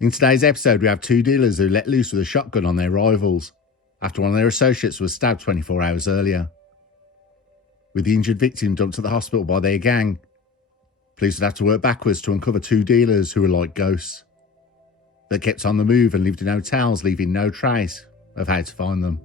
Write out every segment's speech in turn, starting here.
In today's episode, we have two dealers who let loose with a shotgun on their rivals after one of their associates was stabbed 24 hours earlier. With the injured victim dumped to the hospital by their gang, police would have to work backwards to uncover two dealers who were like ghosts that kept on the move and lived in hotels, leaving no trace of how to find them.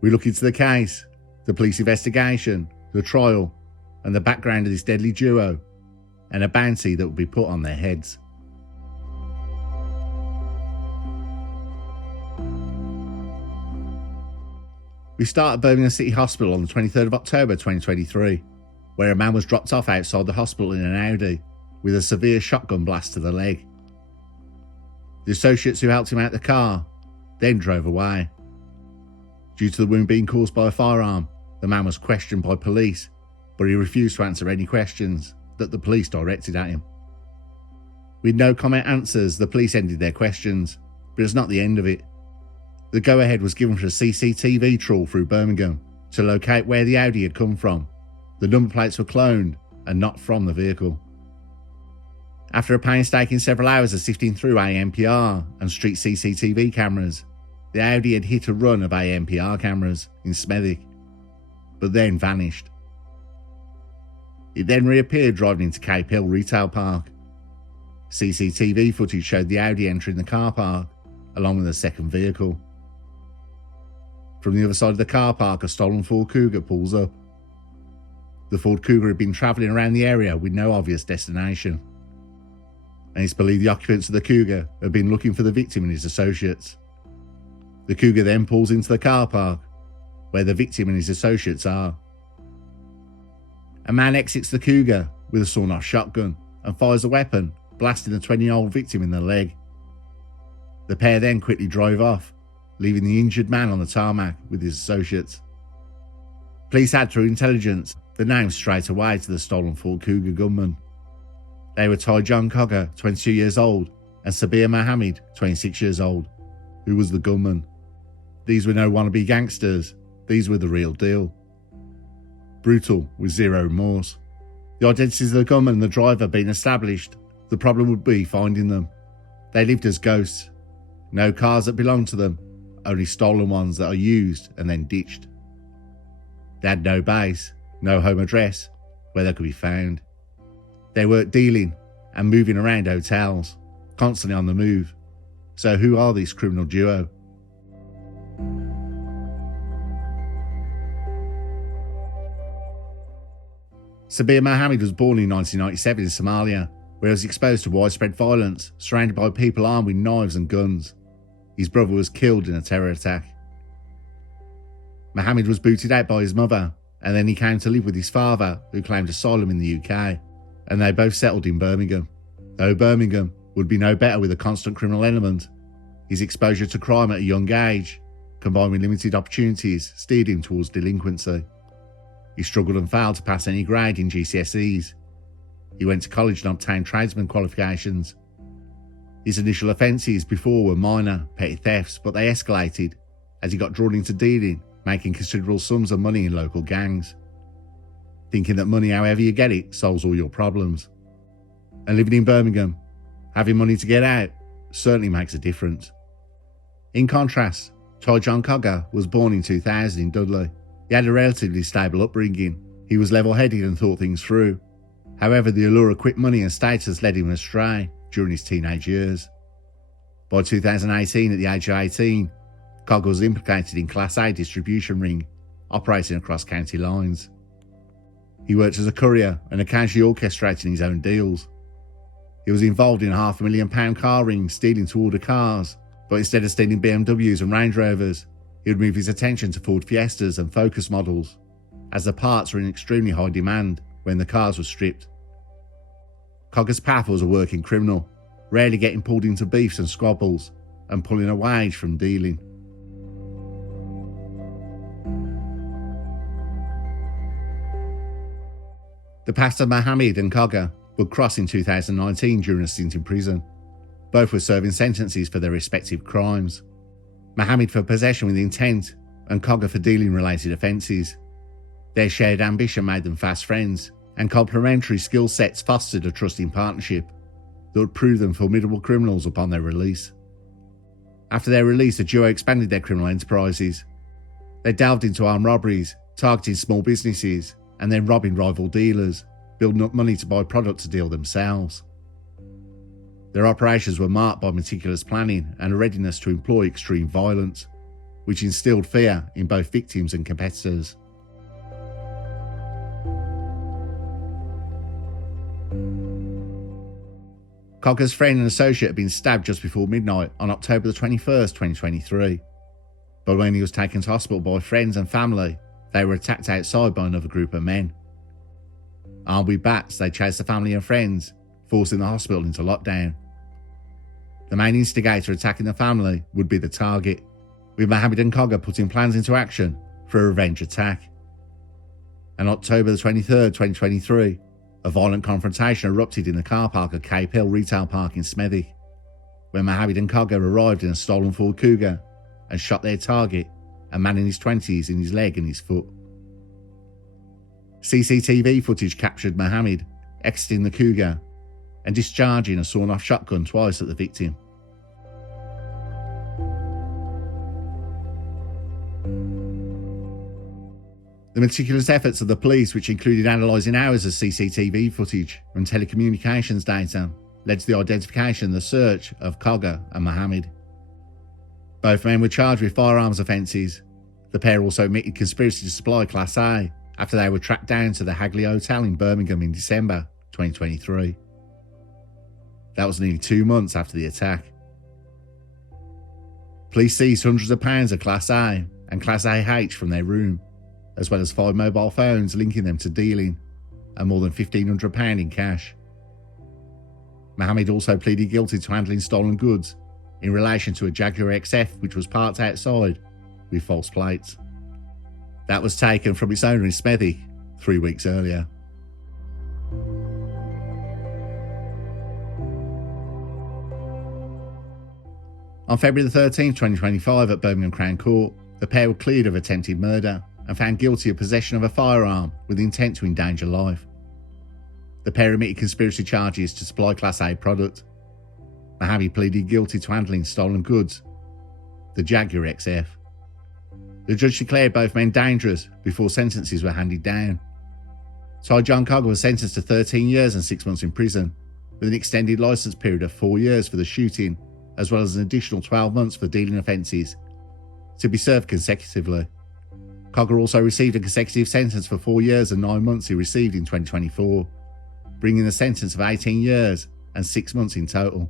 We look into the case, the police investigation, the trial, and the background of this deadly duo, and a bounty that would be put on their heads. We start at Birmingham City Hospital on the 23rd of October 2023, where a man was dropped off outside the hospital in an Audi with a severe shotgun blast to the leg. The associates who helped him out the car then drove away. Due to the wound being caused by a firearm, the man was questioned by police, but he refused to answer any questions that the police directed at him. With no comment answers, the police ended their questions, but it's not the end of it. The go-ahead was given for a CCTV trawl through Birmingham to locate where the Audi had come from. The number plates were cloned and not from the vehicle. After a painstaking several hours of sifting through ANPR and street CCTV cameras, the Audi had hit a run of ANPR cameras in Smethwick, but then vanished. It then reappeared driving into Cape Hill Retail Park. CCTV footage showed the Audi entering the car park along with a second vehicle. From the other side of the car park, a stolen Ford Cougar pulls up. The Ford Cougar had been travelling around the area with no obvious destination, and it's believed the occupants of the Cougar had been looking for the victim and his associates. The Cougar then pulls into the car park, where the victim and his associates are. A man exits the Cougar with a sawn-off shotgun and fires a weapon, blasting the 20-year-old victim in the leg. The pair then quickly drive off, leaving the injured man on the tarmac with his associates. Police had, through intelligence, the name straight away to the stolen Ford Cougar gunmen. They were Ty John Cogger, 22 years old, and Sabir Mohammed, 26 years old, who was the gunman. These were no wannabe gangsters, these were the real deal. Brutal, with zero remorse. The identities of the gunman and the driver being established, the problem would be finding them. They lived as ghosts. No cars that belonged to them, only stolen ones that are used and then ditched. They had no base, no home address where they could be found. They worked dealing and moving around hotels, constantly on the move. So who are this criminal duo? Sabir Mohammed was born in 1997 in Somalia, where he was exposed to widespread violence, surrounded by people armed with knives and guns. His brother was killed in a terror attack. Mohammed was booted out by his mother, and then he came to live with his father, who claimed asylum in the UK, and they both settled in Birmingham. Though Birmingham would be no better with a constant criminal element, his exposure to crime at a young age, combined with limited opportunities, steered him towards delinquency. He struggled and failed to pass any grade in GCSEs. He went to college and obtained tradesman qualifications. His initial offences before were minor, petty thefts, but they escalated as he got drawn into dealing, making considerable sums of money in local gangs. Thinking that money, however you get it, solves all your problems. And living in Birmingham, having money to get out, certainly makes a difference. In contrast, Ty John Cogger was born in 2000 in Dudley. He had a relatively stable upbringing. He was level-headed and thought things through. However, the allure of quick money and status led him astray during his teenage years. By 2018, at the age of 18, Cogger was implicated in Class A distribution ring, operating across county lines. He worked as a courier and occasionally orchestrating his own deals. He was involved in a £500,000 car ring, stealing to order cars, but instead of stealing BMWs and Range Rovers, he would move his attention to Ford Fiestas and Focus models, as the parts were in extremely high demand when the cars were stripped. Cogger's path was a working criminal, rarely getting pulled into beefs and squabbles, and pulling a wage from dealing. The paths of Mohammed and Cogger would cross in 2019 during a stint in prison. Both were serving sentences for their respective crimes. Mohammed for possession with intent, and Cogger for dealing-related offences. Their shared ambition made them fast friends, and complementary skill sets fostered a trusting partnership. that would prove them formidable criminals upon their release. After their release, the duo expanded their criminal enterprises. They delved into armed robberies, targeting small businesses, and then robbing rival dealers, building up money to buy product to deal themselves. Their operations were marked by meticulous planning and a readiness to employ extreme violence, which instilled fear in both victims and competitors. Cogger's friend and associate had been stabbed just before midnight on October the 21st, 2023. But when he was taken to hospital by friends and family, they were attacked outside by another group of men. Armed with bats, they chased the family and friends, forcing the hospital into lockdown. The main instigator attacking the family would be the target, with Mohammed and Cogger putting plans into action for a revenge attack. On October the 23rd, 2023, a violent confrontation erupted in the car park at Cape Hill Retail Park in Smethwick, where Mohammed and Cogger arrived in a stolen Ford Cougar and shot their target, a man in his 20s, in his leg and his foot. CCTV footage captured Mohammed exiting the Cougar and discharging a sawn-off shotgun twice at the victim. The meticulous efforts of the police, which included analysing hours of CCTV footage and telecommunications data, led to the identification and the search of Cogger and Mohammed. Both men were charged with firearms offences. The pair also admitted conspiracy to supply Class A after they were tracked down to the Hagley Hotel in Birmingham in December 2023. That was nearly 2 months after the attack. Police seized hundreds of pounds of Class A and Class AH from their room, as well as 5 mobile phones linking them to dealing, and more than £1,500 in cash. Mohammed also pleaded guilty to handling stolen goods in relation to a Jaguar XF which was parked outside with false plates. That was taken from its owner in Smethwick 3 weeks earlier. On February the 13th, 2025 at Birmingham Crown Court, the pair were cleared of attempted murder and found guilty of possession of a firearm with the intent to endanger life. The pair admitted conspiracy charges to supply Class A product. Mohammed pleaded guilty to handling stolen goods, the Jaguar XF. The judge declared both men dangerous before sentences were handed down. Ty John Cogger was sentenced to 13 years and 6 months in prison, with an extended licence period of 4 years for the shooting, as well as an additional 12 months for dealing offences, to be served consecutively. Cogger also received a consecutive sentence for 4 years and 9 months he received in 2024, bringing the sentence of 18 years and 6 months in total.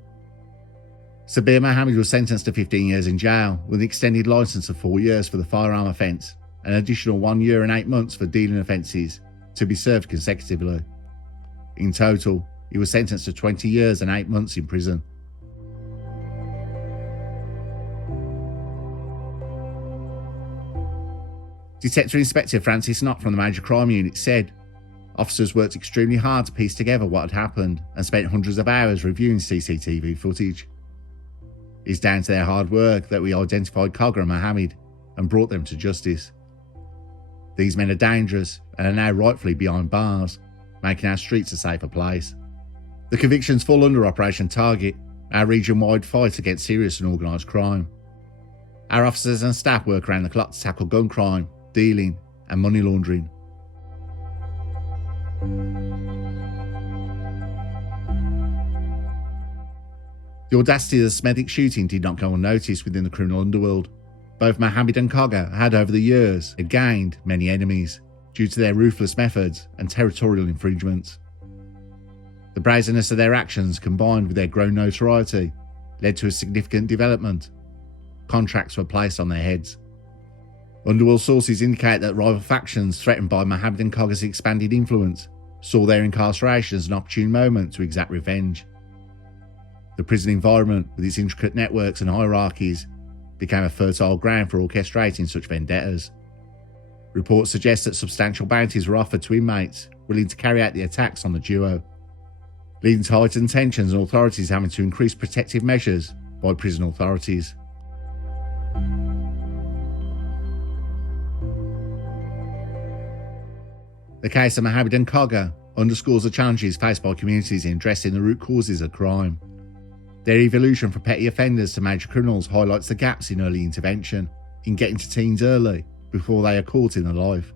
Sabir Mohammed was sentenced to 15 years in jail with an extended licence of 4 years for the firearm offence, and an additional 1 year and 8 months for dealing offences, to be served consecutively. In total, he was sentenced to 20 years and 8 months in prison. Detective Inspector Francis Knott from the Major Crime Unit said, "Officers worked extremely hard to piece together what had happened and spent hundreds of hours reviewing CCTV footage. It's down to their hard work that we identified Cogger and Mohammed and brought them to justice. These men are dangerous and are now rightfully behind bars, making our streets a safer place. The convictions fall under Operation Target, our region-wide fight against serious and organised crime. Our officers and staff work around the clock to tackle gun crime, dealing and money laundering." The audacity of the Smethwick shooting did not go unnoticed within the criminal underworld. Both Mohammed and Cogger had over the years gained many enemies due to their ruthless methods and territorial infringements. The brazenness of their actions, combined with their grown notoriety, led to a significant development. Contracts were placed on their heads. Underworld sources indicate that rival factions threatened by Mohammed and Cogger's expanded influence saw their incarceration as an opportune moment to exact revenge. The prison environment, with its intricate networks and hierarchies, became a fertile ground for orchestrating such vendettas. Reports suggest that substantial bounties were offered to inmates willing to carry out the attacks on the duo, leading to heightened tensions and authorities having to increase protective measures by prison authorities. The case of Mohammed and Cogger underscores the challenges faced by communities in addressing the root causes of crime. Their evolution from petty offenders to major criminals highlights the gaps in early intervention, in getting to teens early, before they are caught in the life.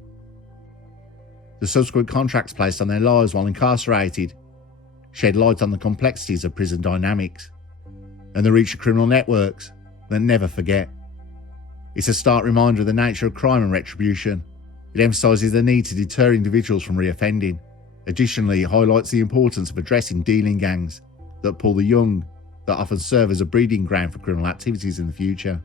The subsequent contracts placed on their lives while incarcerated shed light on the complexities of prison dynamics and the reach of criminal networks that never forget. It's a stark reminder of the nature of crime and retribution. It emphasises the need to deter individuals from reoffending. Additionally, it highlights the importance of addressing dealing gangs that pull the young, that often serve as a breeding ground for criminal activities in the future.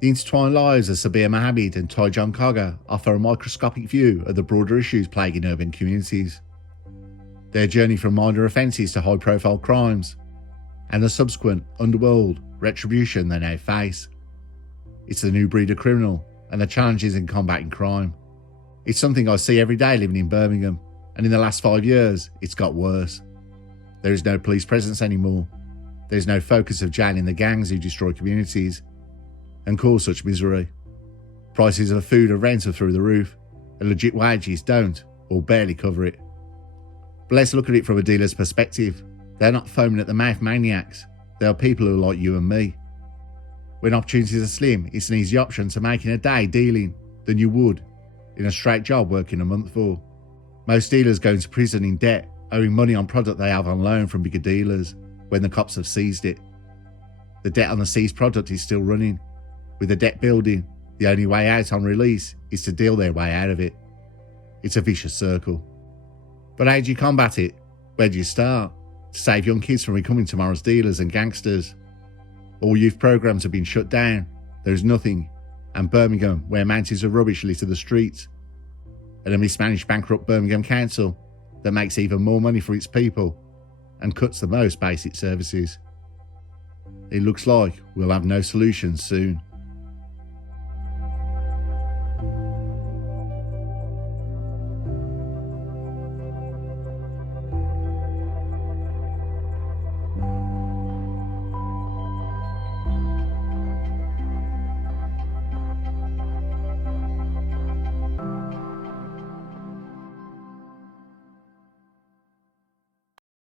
The intertwined lives of Sabir Mohammed and Tyjon Kaga offer a microscopic view of the broader issues plaguing urban communities. Their journey from minor offences to high-profile crimes, and the subsequent underworld retribution they now face. It's the new breed of criminal and the challenges in combating crime. It's something I see every day living in Birmingham, and in the last 5 years, it's got worse. There is no police presence anymore. There's no focus of jailing the gangs who destroy communities and cause such misery. Prices of food and rent are through the roof, and legit wages don't or barely cover it. But let's look at it from a dealer's perspective. They're not foaming at the mouth maniacs. They are people who are like you and me. When opportunities are slim, it's an easy option to make in a day dealing than you would in a straight job working a month for. Most dealers go into prison in debt, owing money on product they have on loan from bigger dealers when the cops have seized it. The debt on the seized product is still running. With the debt building, the only way out on release is to deal their way out of it. It's a vicious circle. But how do you combat it? Where do you start? To save young kids from becoming tomorrow's dealers and gangsters. All youth programs have been shut down. There is nothing. And Birmingham, where mountains of rubbish litter the streets. And a mismanaged, bankrupt Birmingham Council that makes even more money for its people and cuts the most basic services. It looks like we'll have no solutions soon.